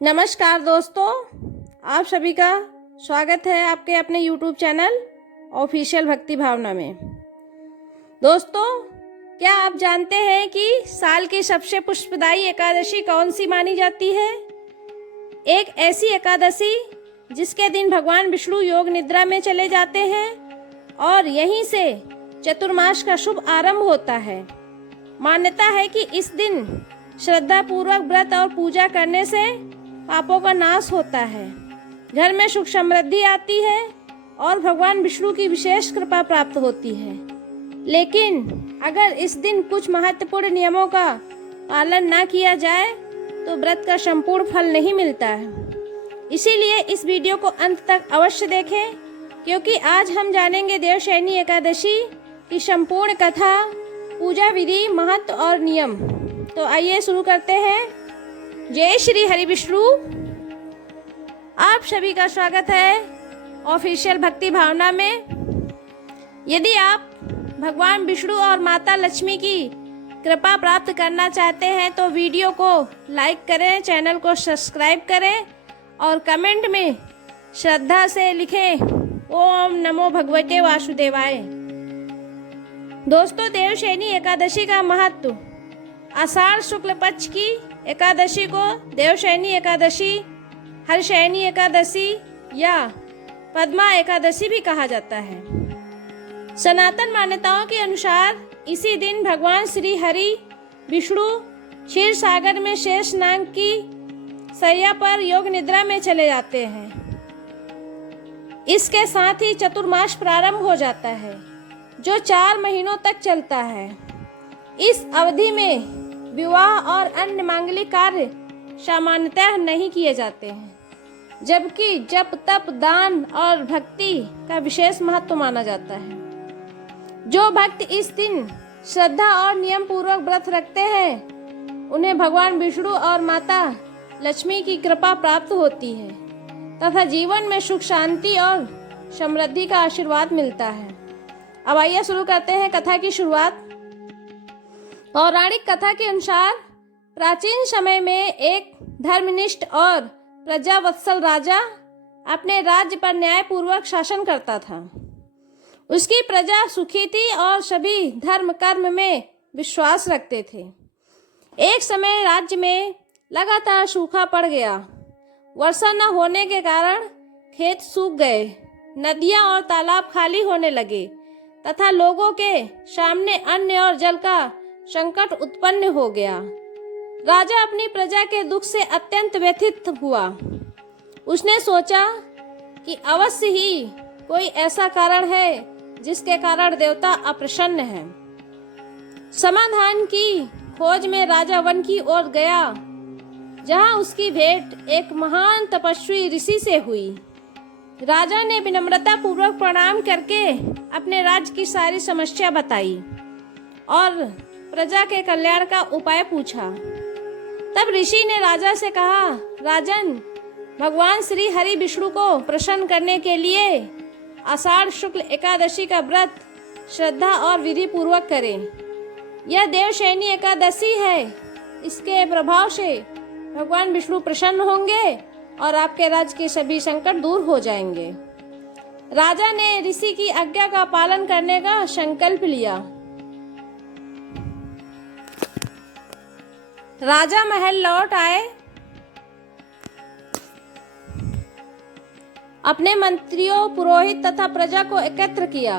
नमस्कार दोस्तों, आप सभी का स्वागत है आपके अपने YouTube चैनल ऑफिशियल भक्ति भावना में। दोस्तों, क्या आप जानते हैं कि साल की सबसे पुष्पदायी एकादशी कौन सी मानी जाती है? एक ऐसी एकादशी जिसके दिन भगवान विष्णु योग निद्रा में चले जाते हैं और यहीं से चतुर्मास का शुभ आरंभ होता है। मान्यता है कि इस दिन श्रद्धा पूर्वक व्रत और पूजा करने से पापों का नाश होता है, घर में सुख समृद्धि आती है और भगवान विष्णु की विशेष कृपा प्राप्त होती है। लेकिन अगर इस दिन कुछ महत्वपूर्ण नियमों का पालन ना किया जाए तो व्रत का संपूर्ण फल नहीं मिलता है। इसीलिए इस वीडियो को अंत तक अवश्य देखें, क्योंकि आज हम जानेंगे देवशयनी एकादशी की संपूर्ण कथा, पूजा विधि, महत्व और नियम। तो आइए शुरू करते हैं। जय श्री हरि विष्णु। आप सभी का स्वागत है ऑफिशियल भक्ति भावना में। यदि आप भगवान विष्णु और माता लक्ष्मी की कृपा प्राप्त करना चाहते हैं तो वीडियो को लाइक करें, चैनल को सब्सक्राइब करें और कमेंट में श्रद्धा से लिखें ओम नमो भगवते वासुदेवाय। दोस्तों, देवशयनी एकादशी का महत्व। आषाढ़ शुक्ल पक्ष की एकादशी को देवशयनी एकादशी, हर्षयनी एकादशी या पद्मा एकादशी भी कहा जाता है। सनातन मान्यताओं के अनुसार इसी दिन भगवान श्री हरि विष्णु क्षीर सागर में शेष नाग की शैया पर योग निद्रा में चले जाते हैं। इसके साथ ही चतुर्मास प्रारंभ हो जाता है, जो 4 महीनों तक चलता है। इस अवधि में विवाह और अन्य मांगलिक कार्य सामान्यतः नहीं किए जाते हैं, जबकि जप, तप, दान और भक्ति का विशेष महत्व माना जाता है। जो भक्त इस दिन श्रद्धा और नियम पूर्वक व्रत रखते हैं, उन्हें भगवान विष्णु और माता लक्ष्मी की कृपा प्राप्त होती है तथा जीवन में सुख, शांति और समृद्धि का आशीर्वाद मिलता है। अब आइए शुरू करते हैं कथा की शुरुआत। पौराणिक कथा के अनुसार प्राचीन समय में एक धर्मनिष्ठ और प्रजावत्सल राजा अपने राज्य पर न्यायपूर्वक शासन करता था। उसकी प्रजा सुखी थी और सभी धर्म कर्म में विश्वास रखते थे। एक समय राज्य में लगातार सूखा पड़ गया। वर्षा न होने के कारण खेत सूख गए, नदियां और तालाब खाली होने लगे तथा लोगों के सामने अन्न और जल का संकट उत्पन्न हो गया। राजा अपनी प्रजा के दुख से अत्यंत व्यथित हुआ। उसने सोचा कि अवश्य ही कोई ऐसा कारण है जिसके कारण देवता अप्रसन्न हैं। समाधान की खोज में राजा वन की ओर गया, जहां उसकी भेंट एक महान तपस्वी ऋषि से हुई। राजा ने विनम्रता पूर्वक प्रणाम करके अपने राज्य की सारी समस्या बताई और प्रजा के कल्याण का उपाय पूछा। तब ऋषि ने राजा से कहा, राजन, भगवान श्री हरि विष्णु को प्रसन्न करने के लिए आषाढ़ शुक्ल एकादशी का व्रत श्रद्धा और विधि पूर्वक करें। यह देवशयनी एकादशी है। इसके प्रभाव से भगवान विष्णु प्रसन्न होंगे और आपके राज्य के सभी संकट दूर हो जाएंगे। राजा ने ऋषि की आज्ञा का पालन करने का संकल्प लिया। राजा महल लौट आए, अपने मंत्रियों, पुरोहित तथा प्रजा को एकत्र किया।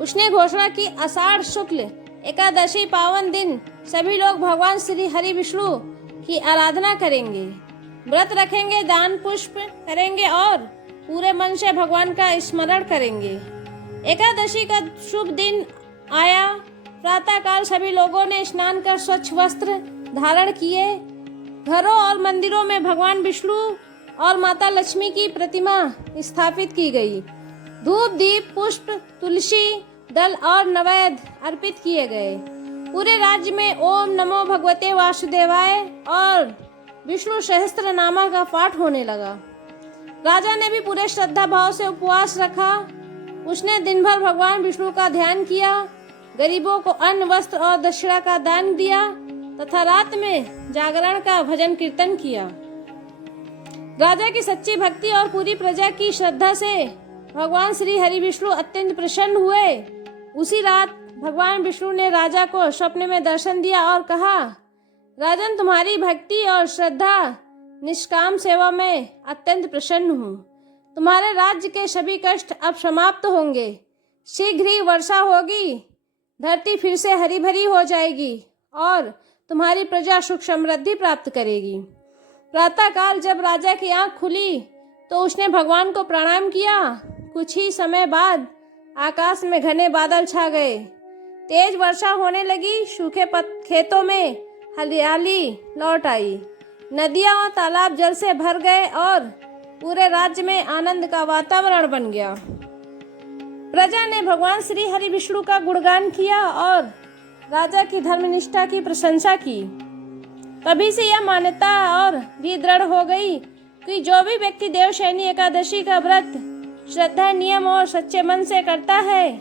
उसने घोषणा की, आषाढ़ शुक्ल एकादशी पावन दिन सभी लोग भगवान श्री हरि विष्णु की आराधना करेंगे, व्रत रखेंगे, दान पुष्प करेंगे और पूरे मन से भगवान का स्मरण करेंगे। एकादशी का शुभ दिन आया। प्रातःकाल सभी लोगों ने स्नान कर स्वच्छ वस्त्र धारण किए। घरों और मंदिरों में भगवान विष्णु और माता लक्ष्मी की प्रतिमा स्थापित की गई। धूप, दीप, पुष्प, तुलसी दल और नैवेद्य अर्पित किए गए। पूरे राज्य में ओम नमो भगवते वासुदेवाय और विष्णु सहस्त्र नामा का पाठ होने लगा। राजा ने भी पूरे श्रद्धा भाव से उपवास रखा। उसने दिन भर भगवान विष्णु का ध्यान किया, गरीबों को अन्न, वस्त्र और दक्षिणा का दान दिया तथा रात में जागरण का भजन कीर्तन किया। राजा की सच्ची भक्ति और पूरी प्रजा की श्रद्धा से भगवान श्री हरि विष्णु अत्यंत प्रसन्न हुए। उसी रात भगवान विष्णु ने राजा को स्वप्न में दर्शन दिया और कहा, राजन, तुम्हारी भक्ति और श्रद्धा निष्काम सेवा में अत्यंत प्रसन्न हूँ। तुम्हारे राज्य के सभी कष्ट अब समाप्त होंगे। शीघ्र ही वर्षा होगी, धरती फिर से हरी भरी हो जाएगी और तुम्हारी प्रजा सुख समृद्धि प्राप्त करेगी। प्रातःकाल जब राजा की आंख खुली तो उसने भगवान को प्रणाम किया। कुछ ही समय बाद आकाश में घने बादल छा गए। तेज वर्षा होने लगी। सूखे खेतों में हरियाली लौट आई। नदियां और तालाब जल से भर गए और पूरे राज्य में आनंद का वातावरण बन गया। प्रजा ने भगवान श्री हरि विष्णु का गुणगान किया और राजा की धर्मनिष्ठा की प्रशंसा की। तभी से यह मान्यता और भी दृढ़ हो गई कि जो भी व्यक्ति देवशयनी एकादशी का व्रत श्रद्धा, नियम और सच्चे मन से करता है,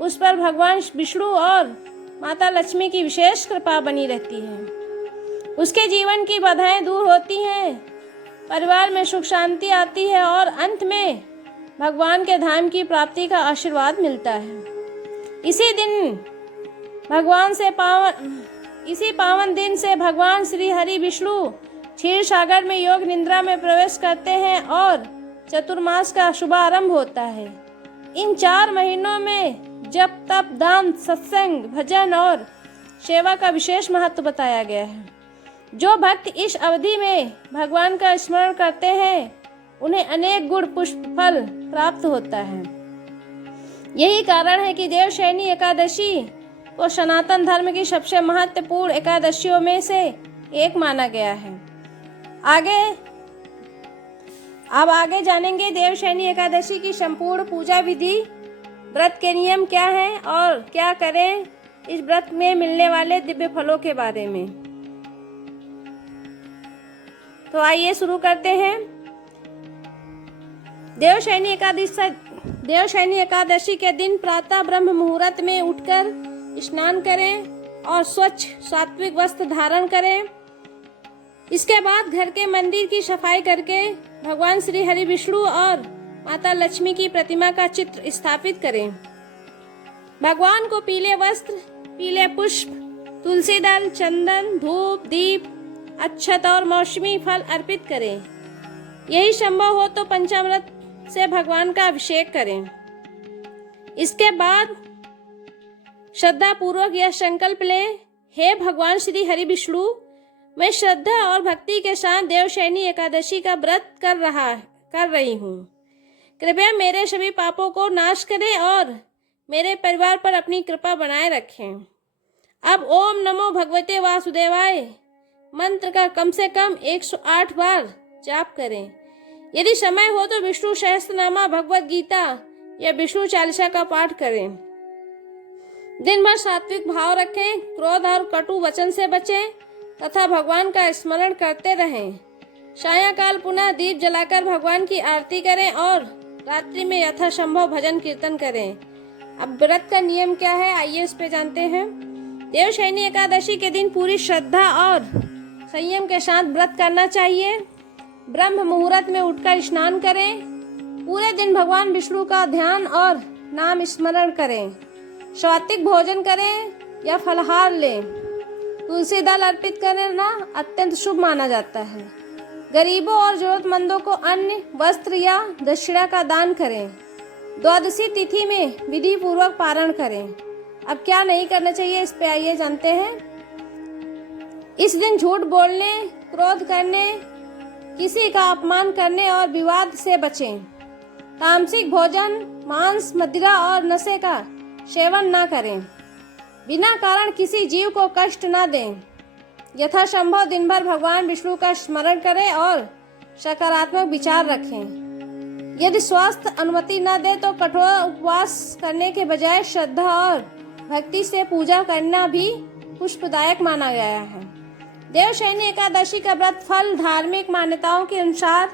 उस पर भगवान विष्णु और माता लक्ष्मी की विशेष कृपा बनी रहती है। उसके जीवन की बाधाएं दूर होती हैं, परिवार में सुख शांति आती है और अंत में भगवान के धाम की प्राप्ति का आशीर्वाद मिलता है। इसी पावन दिन से भगवान श्री हरि विष्णु क्षीर सागर में योग निद्रा में प्रवेश करते हैं और चतुर्मास का शुभारंभ होता है। इन 4 महीनों में जप, तप, दान, सत्संग, भजन और सेवा का विशेष महत्व बताया गया है। जो भक्त इस अवधि में भगवान का स्मरण करते हैं, उन्हें अनेक गुण पुष्प फल प्राप्त होता है। यही कारण है कि देवशयनी एकादशी को सनातन धर्म की सबसे महत्वपूर्ण एकादशियों में से एक माना गया है। अब आगे जानेंगे देवशयनी एकादशी की संपूर्ण पूजा विधि, व्रत के नियम क्या हैं और क्या करें, इस व्रत में मिलने वाले दिव्य फलों के बारे में। तो आइए शुरू करते हैं। देवशयनी एकादशी के दिन प्रातः ब्रह्म मुहूर्त में उठकर स्नान करें और स्वच्छ सात्विक वस्त्र धारण करें। इसके बाद घर के मंदिर की सफाई करके भगवान श्री हरि विष्णु और माता लक्ष्मी की प्रतिमा का चित्र स्थापित करें। भगवान को पीले वस्त्र, पीले पुष्प, तुलसी दल, चंदन, धूप, दीप, अक्षत और मौसमी फल अर्पित करें। यही संभव हो तो पंचामृत से भगवान का अभिषेक करें। इसके बाद श्रद्धा पूर्वक यह संकल्प लें, हे भगवान श्री हरि विष्णु, मैं श्रद्धा और भक्ति के साथ देवशयनी एकादशी का व्रत कर रही हूँ। कृपया मेरे सभी पापों को नाश करें और मेरे परिवार पर अपनी कृपा बनाए रखें। अब ओम नमो भगवते वासुदेवाय मंत्र का कम से कम 108 बार जाप करें। यदि समय हो तो विष्णु सहस्त्रनामा, भगवत गीता या विष्णु चालीसा का पाठ करें। दिन भर सात्विक भाव रखें, क्रोध और कटु वचन से बचें तथा भगवान का स्मरण करते रहें। सायंकाल पुनः दीप जलाकर भगवान की आरती करें और रात्रि में यथासंभव भजन कीर्तन करें। अब व्रत का नियम क्या है, आइए इस पे जानते हैं। देवशयनी एकादशी के दिन पूरी श्रद्धा और संयम के साथ व्रत करना चाहिए। ब्रह्म मुहूर्त में उठकर स्नान करें। पूरे दिन भगवान विष्णु का ध्यान और नाम स्मरण करें। सात्विक भोजन करें या फलाहार लें। तुलसी दल अर्पित करना अत्यंत शुभ माना जाता है। गरीबों और जरूरतमंदों को अन्न, वस्त्र या दक्षिणा का दान करें। द्वादशी तिथि में विधि पूर्वक पारण करें। अब क्या नहीं करना चाहिए, इस पे आइए जानते हैं। इस दिन झूठ बोलने, क्रोध करने, किसी का अपमान करने और विवाद से बचें। तामसिक भोजन, मांस, मदिरा और नशे का सेवन न करें। बिना कारण किसी जीव को कष्ट न दें। यथासंभव दिन भर भगवान विष्णु का स्मरण करें और सकारात्मक विचार रखें। यदि स्वास्थ्य अनुमति न दे तो कठोर उपवास करने के बजाय श्रद्धा और भक्ति से पूजा करना भी पुष्पदायक माना गया है। देवशयनी एकादशी का व्रत फल धार्मिक मान्यताओं के अनुसार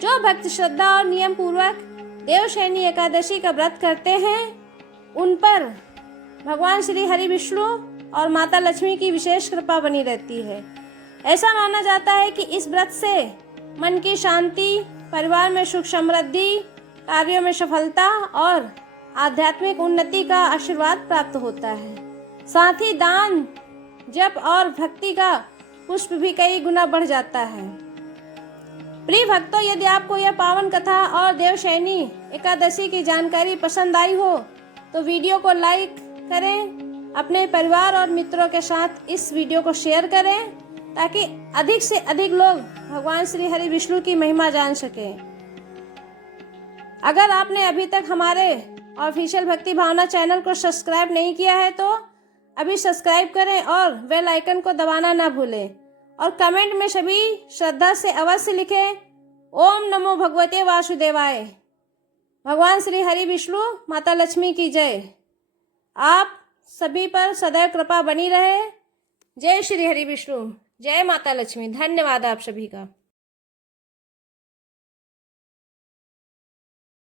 जो भक्त श्रद्धा और नियम पूर्वक देवशयनी एकादशी का व्रत करते हैं, उन पर भगवान श्री हरि विष्णु और माता लक्ष्मी की विशेष कृपा बनी रहती है। ऐसा माना जाता है कि इस व्रत से मन की शांति, परिवार में सुख समृद्धि, कार्यों में सफलता और आध्यात्मिक उन्नति का आशीर्वाद प्राप्त होता है। साथ ही दान, जप और भक्ति का पुष्प भी कई गुना बढ़ जाता है। प्रिय भक्तों, यदि आपको यह पावन कथा और देवशयनी एकादशी की जानकारी पसंद आई हो तो वीडियो को लाइक करें, अपने परिवार और मित्रों के साथ इस वीडियो को शेयर करें ताकि अधिक से अधिक लोग भगवान श्री हरि विष्णु की महिमा जान सकें। अगर आपने अभी तक हमारे ऑफिशियल भक्ति भावना चैनल को सब्सक्राइब नहीं किया है तो अभी सब्सक्राइब करें और बेल आइकन को दबाना ना भूलें और कमेंट में सभी श्रद्धा से अवश्य लिखें, ओम नमो भगवते वासुदेवाय। भगवान श्री हरि विष्णु, माता लक्ष्मी की जय। आप सभी पर सदैव कृपा बनी रहे। जय श्री हरि विष्णु, जय माता लक्ष्मी। धन्यवाद आप सभी का।